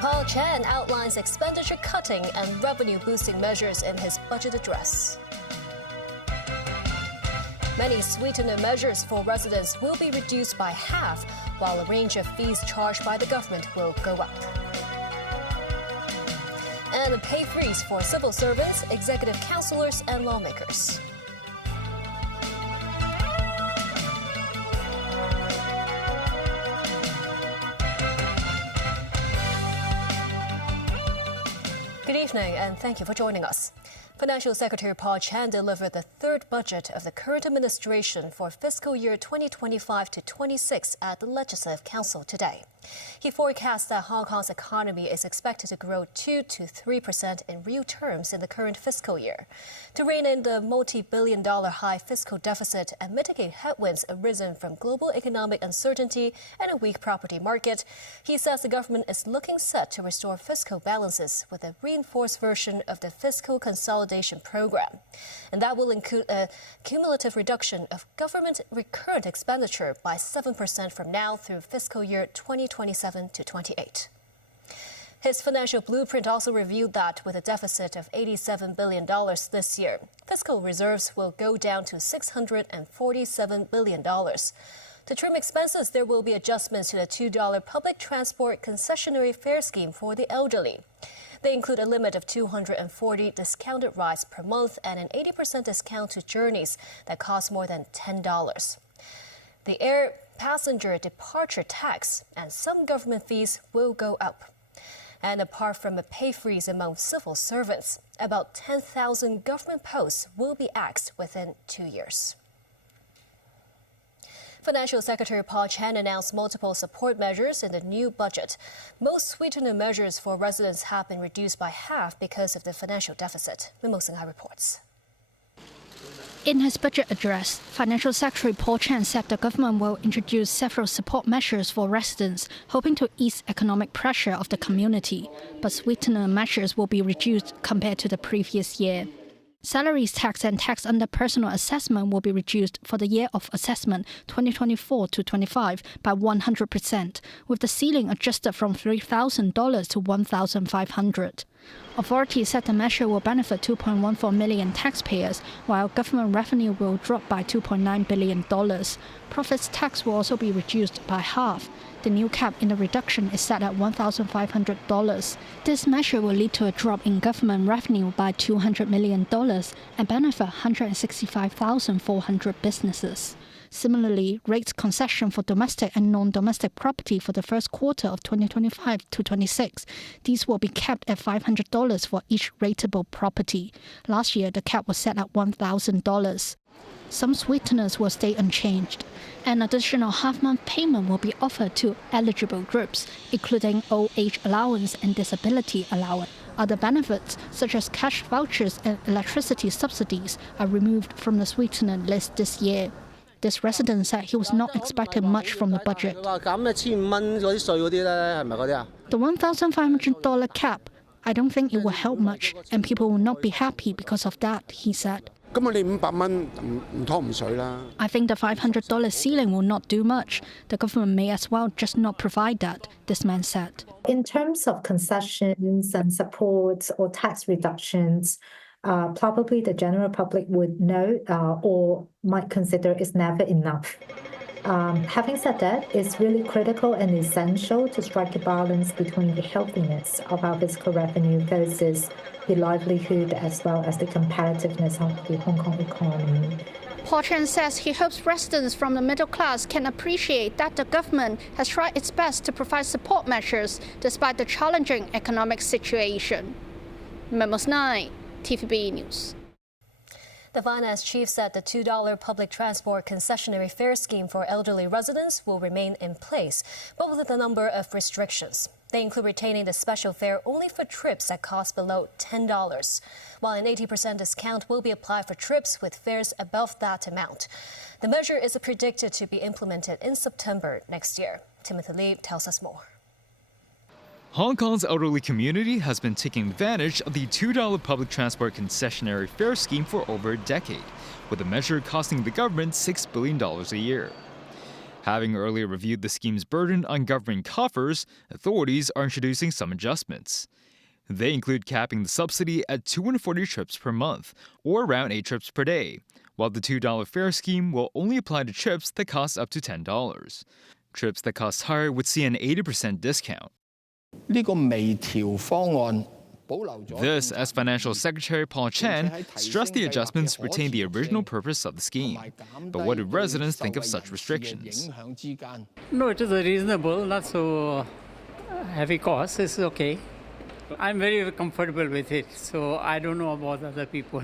Paul Chan outlines expenditure cutting and revenue-boosting measures in his budget address. Many sweetener measures for residents will be reduced by half, while a range of fees charged by the government will go up. And a pay freeze for civil servants, executive councillors, and lawmakers. Good evening, and thank you for joining us. Financial Secretary Paul Chan delivered the third budget of the current administration for fiscal year 2025 to 26 at the Legislative Council today. He forecast that Hong Kong's economy is expected to grow 2 to 3% in real terms in the current fiscal year. To rein in the multi-billion-dollar high fiscal deficit and mitigate headwinds arisen from global economic uncertainty and a weak property market, he says the government is looking set to restore fiscal balances with a reinforced version of the fiscal consolidation program. And that will include a cumulative reduction of government recurrent expenditure by 7% from now through fiscal year 2027 to 28. His financial blueprint also revealed that with a deficit of $87 billion this year, fiscal reserves will go down to $647 billion. To trim expenses, there will be adjustments to the $2 public transport concessionary fare scheme for the elderly. They include a limit of 240 discounted rides per month and an 80% discount to journeys that cost more than $10. The air passenger departure tax and some government fees will go up. And apart from a pay freeze among civil servants, about 10,000 government posts will be axed within 2 years. Financial Secretary Paul Chan announced multiple support measures in the new budget. Most sweetener measures for residents have been reduced by half because of the financial deficit. Mumonsing Singh reports. In his budget address, Financial Secretary Paul Chan said the government will introduce several support measures for residents, hoping to ease economic pressure of the community. But sweetener measures will be reduced compared to the previous year. Salaries tax and tax under personal assessment will be reduced for the year of assessment 2024 to 25 by 100%, with the ceiling adjusted from $3,000 to $1,500. Authorities said the measure will benefit 2.14 million taxpayers, while government revenue will drop by $2.9 billion. Profits tax will also be reduced by half. The new cap in the reduction is set at $1,500. This measure will lead to a drop in government revenue by $200 million and benefit 165,400 businesses. Similarly, rates concession for domestic and non-domestic property for the first quarter of 2025 to 26. These will be capped at $500 for each rateable property. Last year, the cap was set at $1,000. Some sweeteners will stay unchanged. An additional half-month payment will be offered to eligible groups, including old age allowance and disability allowance. Other benefits, such as cash vouchers and electricity subsidies, are removed from the sweetener list this year. This resident said he was not expecting much from the budget. The $1,500 cap, I don't think it will help much, and people will not be happy because of that, he said. I think the $500 ceiling will not do much. The government may as well just not provide that, this man said. In terms of concessions and supports or tax reductions, probably the general public would know or might consider it's never enough. Having said that, it's really critical and essential to strike a balance between the healthiness of our fiscal revenue versus the livelihood as well as the competitiveness of the Hong Kong economy. Paul Chan says he hopes residents from the middle class can appreciate that the government has tried its best to provide support measures despite the challenging economic situation. Mumonsing Singh, TVB News. The finance chief said the $2 public transport concessionary fare scheme for elderly residents will remain in place, but with a number of restrictions. They include retaining the special fare only for trips that cost below $10, while an 80% discount will be applied for trips with fares above that amount. The measure is predicted to be implemented in September next year. Timothy Lee tells us more. Hong Kong's elderly community has been taking advantage of the $2 public transport concessionary fare scheme for over a decade, with the measure costing the government $6 billion a year. Having earlier reviewed the scheme's burden on government coffers, authorities are introducing some adjustments. They include capping the subsidy at 240 trips per month, or around 8 trips per day, while the $2 fare scheme will only apply to trips that cost up to $10. Trips that cost higher would see an 80% discount. This, as Financial Secretary Paul Chan stressed the adjustments retain the original purpose of the scheme. But what do residents think of such restrictions? No, it is reasonable, not so heavy cost. It's okay. I'm very comfortable with it, so I don't know about other people.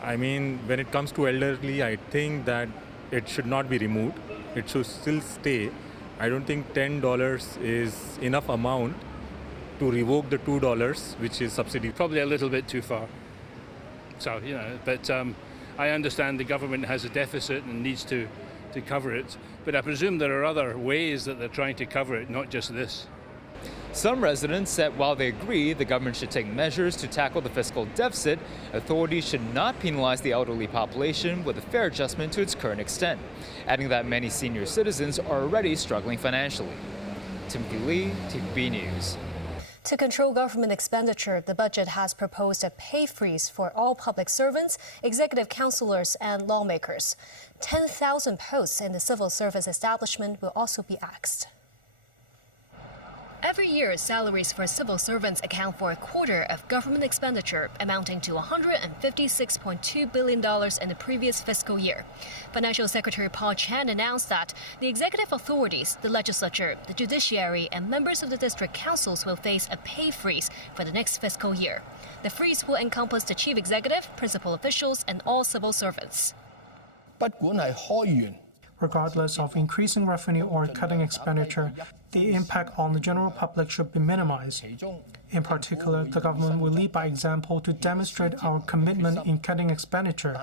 I mean, when it comes to elderly, I think that it should not be removed. It should still stay. I don't think $10 is enough amount to revoke the $2, which is subsidy. Probably a little bit too far. So, but I understand the government has a deficit and needs to cover it. But I presume there are other ways that they're trying to cover it, not just this. Some residents said while they agree the government should take measures to tackle the fiscal deficit, authorities should not penalize the elderly population with a fare adjustment to its current extent, adding that many senior citizens are already struggling financially. Timothy Lee, TVB News. To control government expenditure, the budget has proposed a pay freeze for all public servants, executive councillors and lawmakers. 10,000 posts in the civil service establishment will also be axed. Every year, salaries for civil servants account for a quarter of government expenditure, amounting to $156.2 billion in the previous fiscal year. Financial Secretary Paul Chan announced that the executive authorities, the legislature, the judiciary, and members of the district councils will face a pay freeze for the next fiscal year. The freeze will encompass the chief executive, principal officials, and all civil servants. Regardless of increasing revenue or cutting expenditure, the impact on the general public should be minimized. In particular, the government will lead by example to demonstrate our commitment in cutting expenditure.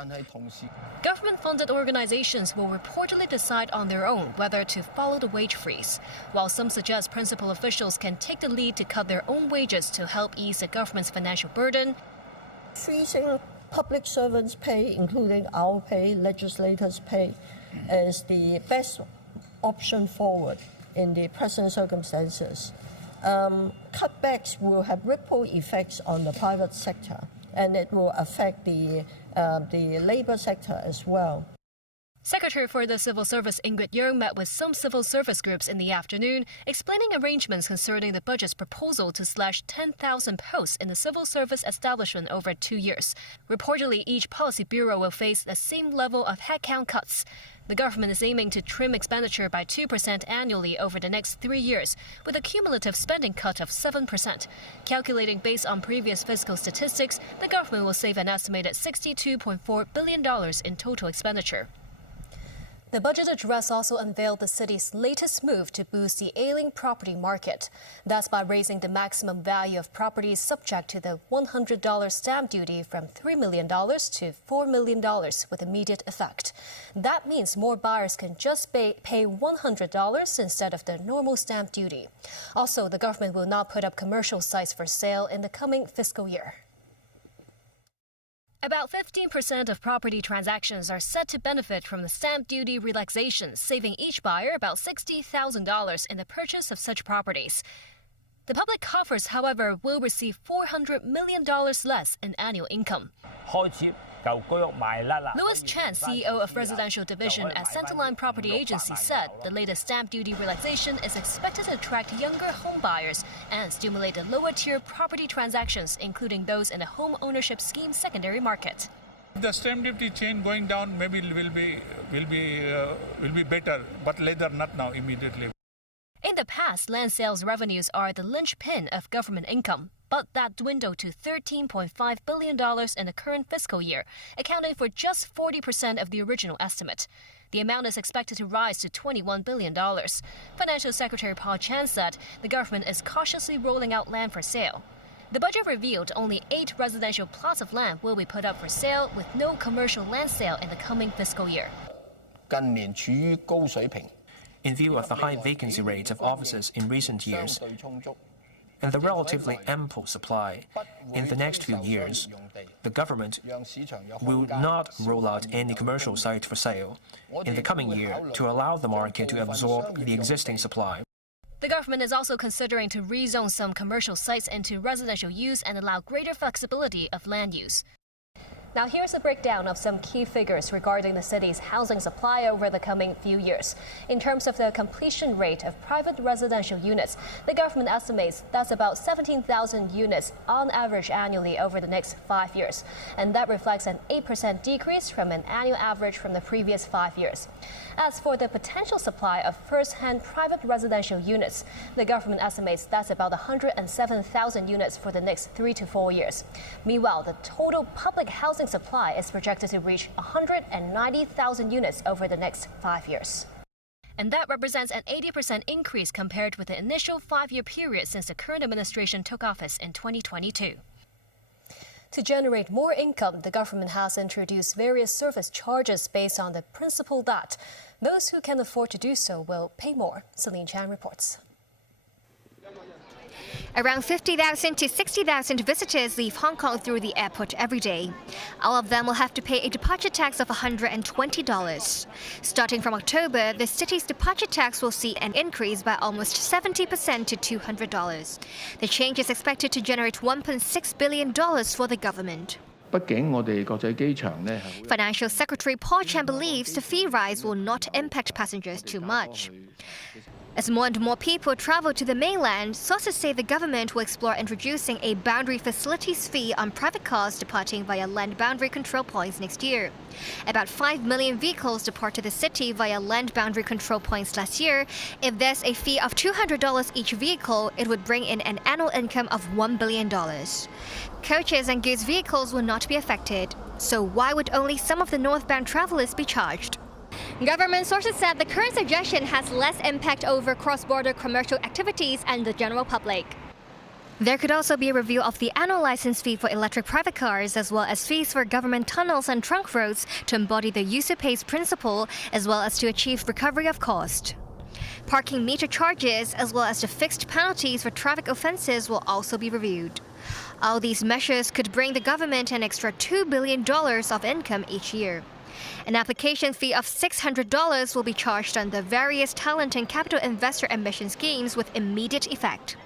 Government-funded organizations will reportedly decide on their own whether to follow the wage freeze, while some suggest principal officials can take the lead to cut their own wages to help ease the government's financial burden. Freezing public servants' pay, including our pay, legislators' pay, is the best option forward in the present circumstances. Cutbacks will have ripple effects on the private sector, and it will affect the labor sector as well. Secretary for the Civil Service Ingrid Yeung met with some civil service groups in the afternoon, explaining arrangements concerning the budget's proposal to slash 10,000 posts in the civil service establishment over 2 years. Reportedly, each policy bureau will face the same level of headcount cuts. The government is aiming to trim expenditure by 2% annually over the next 3 years, with a cumulative spending cut of 7%. Calculating based on previous fiscal statistics, the government will save an estimated $62.4 billion in total expenditure. The budget address also unveiled the city's latest move to boost the ailing property market. That's by raising the maximum value of properties subject to the $100 stamp duty from $3 million to $4 million with immediate effect. That means more buyers can just pay $100 instead of the normal stamp duty. Also, the government will not put up commercial sites for sale in the coming fiscal year. About 15% of property transactions are set to benefit from the stamp duty relaxation, saving each buyer about $60,000 in the purchase of such properties. The public coffers, however, will receive $400 million less in annual income. Louis Chan, CEO of Residential Division at Centerline Property Agency, said the latest stamp duty relaxation is expected to attract younger home buyers and stimulate the lower-tier property transactions, including those in the home ownership scheme secondary market. The stamp duty chain going down maybe will be better, but later, not now, immediately. In the past, land sales revenues are the linchpin of government income, but that dwindled to $13.5 billion in the current fiscal year, accounting for just 40% of the original estimate. The amount is expected to rise to $21 billion. Financial Secretary Paul Chan said the government is cautiously rolling out land for sale. The budget revealed only 8 residential plots of land will be put up for sale, with no commercial land sale in the coming fiscal year. In view of the high vacancy rates of offices in recent years, and the relatively ample supply, in the next few years, the government will not roll out any commercial site for sale in the coming year to allow the market to absorb the existing supply. The government is also considering to rezone some commercial sites into residential use and allow greater flexibility of land use. Now here's a breakdown of some key figures regarding the city's housing supply over the coming few years. In terms of the completion rate of private residential units, the government estimates that's about 17,000 units on average annually over the next 5 years. And that reflects an 8% decrease from an annual average from the previous 5 years. As for the potential supply of first-hand private residential units, the government estimates that's about 107,000 units for the next 3 to 4 years. Meanwhile, the total public housing supply is projected to reach 190,000 units over the next 5 years. And that represents an 80% increase compared with the initial 5-year period since the current administration took office in 2022. To generate more income, the government has introduced various service charges based on the principle that those who can afford to do so will pay more. Celine Chan reports. Around 50,000 to 60,000 visitors leave Hong Kong through the airport every day. All of them will have to pay a departure tax of $120. Starting from October, the city's departure tax will see an increase by almost 70% to $200. The change is expected to generate $1.6 billion for the government. Financial Secretary Paul Chan believes the fee rise will not impact passengers too much. As more and more people travel to the mainland, sources say the government will explore introducing a boundary facilities fee on private cars departing via land boundary control points next year. About 5 million vehicles departed the city via land boundary control points last year. If there's a fee of $200 each vehicle, it would bring in an annual income of $1 billion. Coaches and goods vehicles will not be affected. So why would only some of the northbound travelers be charged? Government sources said the current suggestion has less impact over cross-border commercial activities and the general public. There could also be a review of the annual license fee for electric private cars, as well as fees for government tunnels and trunk roads to embody the user pays principle, as well as to achieve recovery of cost. Parking meter charges, as well as the fixed penalties for traffic offences, will also be reviewed. All these measures could bring the government an extra $2 billion of income each year. An application fee of $600 will be charged under various talent and capital investor admission schemes with immediate effect.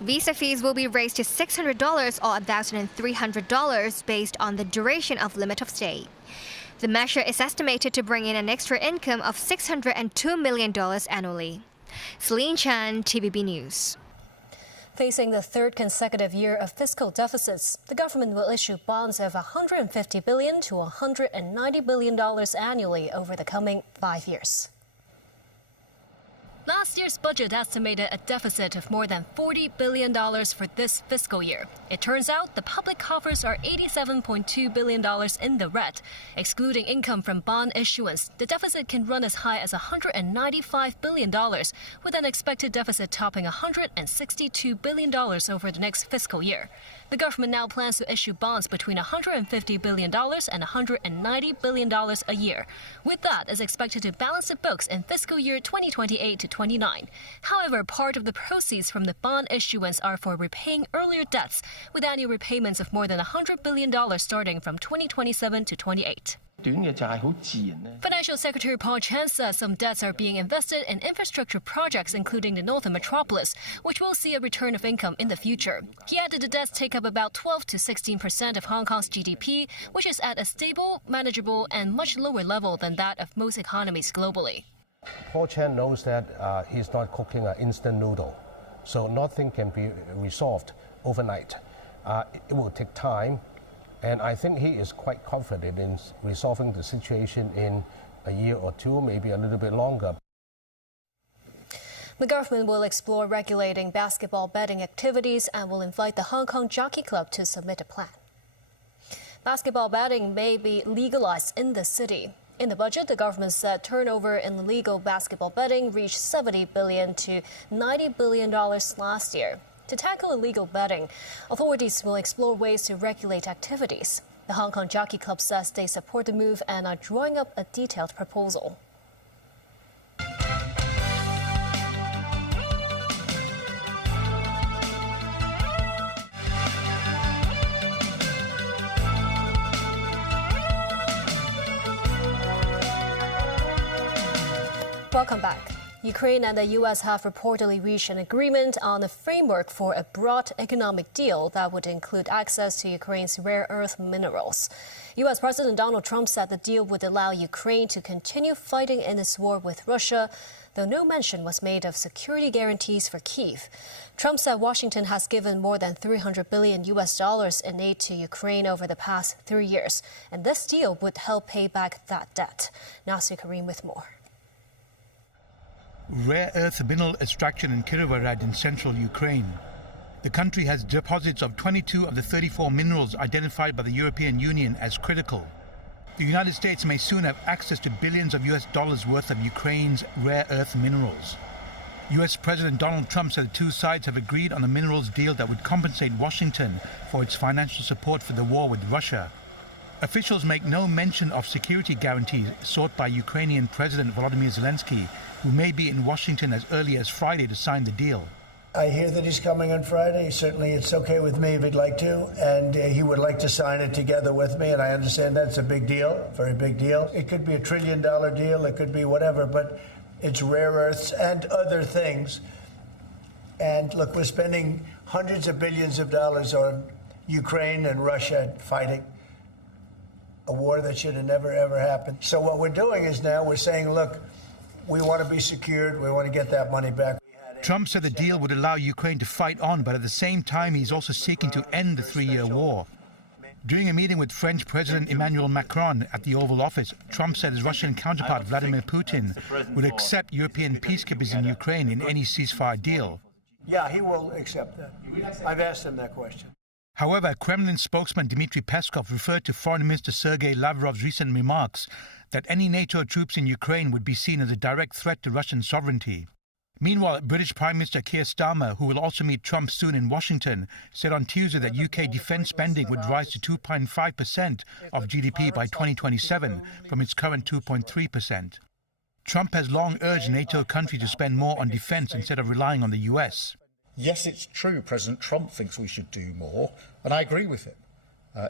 Visa fees will be raised to $600 or $1,300 based on the duration of limit of stay. The measure is estimated to bring in an extra income of $602 million annually. Celine Chan, TVB News. Facing the third consecutive year of fiscal deficits, the government will issue bonds of $150 billion to $190 billion annually over the coming 5 years. Last year's budget estimated a deficit of more than $40 billion for this fiscal year. It turns out the public coffers are $87.2 billion in the red. Excluding income from bond issuance, the deficit can run as high as $195 billion, with an expected deficit topping $162 billion over the next fiscal year. The government now plans to issue bonds between $150 billion and $190 billion a year. With that, is expected to balance the books in fiscal year 2028 to 29. However, part of the proceeds from the bond issuance are for repaying earlier debts, with annual repayments of more than $100 billion starting from 2027 to 28. Financial Secretary Paul Chan says some debts are being invested in infrastructure projects, including the Northern Metropolis, which will see a return of income in the future. He added the debts take up about 12 to 16% of Hong Kong's GDP, which is at a stable, manageable, and much lower level than that of most economies globally. Paul Chan knows that he's not cooking an instant noodle, so nothing can be resolved overnight. It will take time. And I think he is quite confident in resolving the situation in a year or two, maybe a little bit longer. The government will explore regulating basketball betting activities and will invite the Hong Kong Jockey Club to submit a plan. Basketball betting may be legalized in the city. In the budget, the government said turnover in illegal basketball betting reached $70 billion to $90 billion last year. To tackle illegal betting, authorities will explore ways to regulate activities. The Hong Kong Jockey Club says they support the move and are drawing up a detailed proposal. Welcome back. Ukraine and the U.S. have reportedly reached an agreement on a framework for a broad economic deal that would include access to Ukraine's rare earth minerals. U.S. President Donald Trump said the deal would allow Ukraine to continue fighting in its war with Russia, though no mention was made of security guarantees for Kyiv. Trump said Washington has given more than $300 billion in aid to Ukraine over the past 3 years, and this deal would help pay back that debt. Nasir Karim with more. Rare earth mineral extraction in Kirovohrad in central Ukraine. The country has deposits of 22 of the 34 minerals identified by the European Union as critical. The United States may soon have access to billions of US dollars worth of Ukraine's rare earth minerals. US President Donald Trump said the two sides have agreed on a minerals deal that would compensate Washington for its financial support for the war with Russia. Officials make no mention of security guarantees sought by Ukrainian President Volodymyr Zelensky, who may be in Washington as early as Friday to sign the deal. I hear that he's coming on Friday. Certainly it's okay with me if he'd like to, and he would like to sign it together with me, and I understand that's a big deal, very big deal. It could be $1 trillion deal, it could be whatever, but it's rare earths and other things. And look, we're spending hundreds of billions of dollars on Ukraine and Russia fighting a war that should have never, ever happened. So what we're doing is now we're saying, look, we want to be secured. We want to get that money back. Trump said the deal would allow Ukraine to fight on, but at the same time, he's also seeking to end the 3-year war. During a meeting with French President Emmanuel Macron at the Oval Office, Trump said his Russian counterpart Vladimir Putin would accept European peacekeepers in Ukraine in any ceasefire deal. Yeah, he will accept that. I've asked him that question. However, Kremlin spokesman Dmitry Peskov referred to Foreign Minister Sergei Lavrov's recent remarks that any NATO troops in Ukraine would be seen as a direct threat to Russian sovereignty. Meanwhile, British Prime Minister Keir Starmer, who will also meet Trump soon in Washington, said on Tuesday that UK defence spending would rise to 2.5% of GDP by 2027 from its current 2.3%. Trump has long urged NATO countries to spend more on defence instead of relying on the US. Yes, it's true President Trump thinks we should do more, and I agree with him.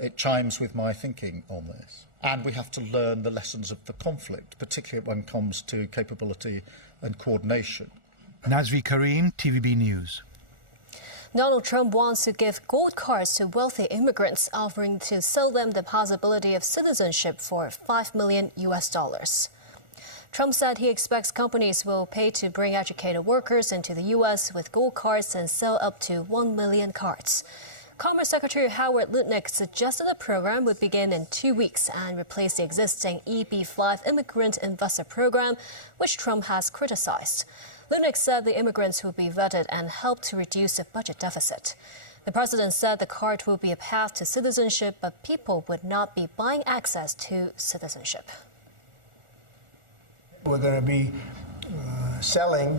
It chimes with my thinking on this. And we have to learn the lessons of the conflict, particularly when it comes to capability and coordination. Nazri Karim, TVB News. Donald Trump wants to give gold cards to wealthy immigrants, offering to sell them the possibility of citizenship for $5 million. Trump said he expects companies will pay to bring educated workers into the U.S. with gold cards and sell up to 1 million cards. Commerce Secretary Howard Lutnick suggested the program would begin in 2 weeks and replace the existing EB-5 Immigrant Investor Program, which Trump has criticized. Lutnick said the immigrants will be vetted and help to reduce the budget deficit. The president said the card will be a path to citizenship, but people would not be buying access to citizenship. We're going to be selling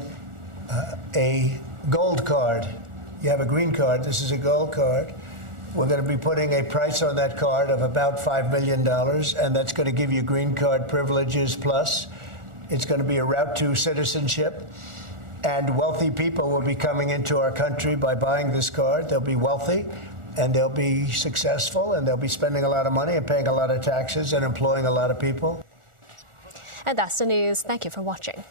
a gold card. You have a green card, this is a gold card. We're going to be putting a price on that card of about $5 million, and that's going to give you green card privileges plus. It's going to be a route to citizenship, and wealthy people will be coming into our country by buying this card. They'll be wealthy, and they'll be successful, and they'll be spending a lot of money and paying a lot of taxes and employing a lot of people. And that's the news. Thank you for watching.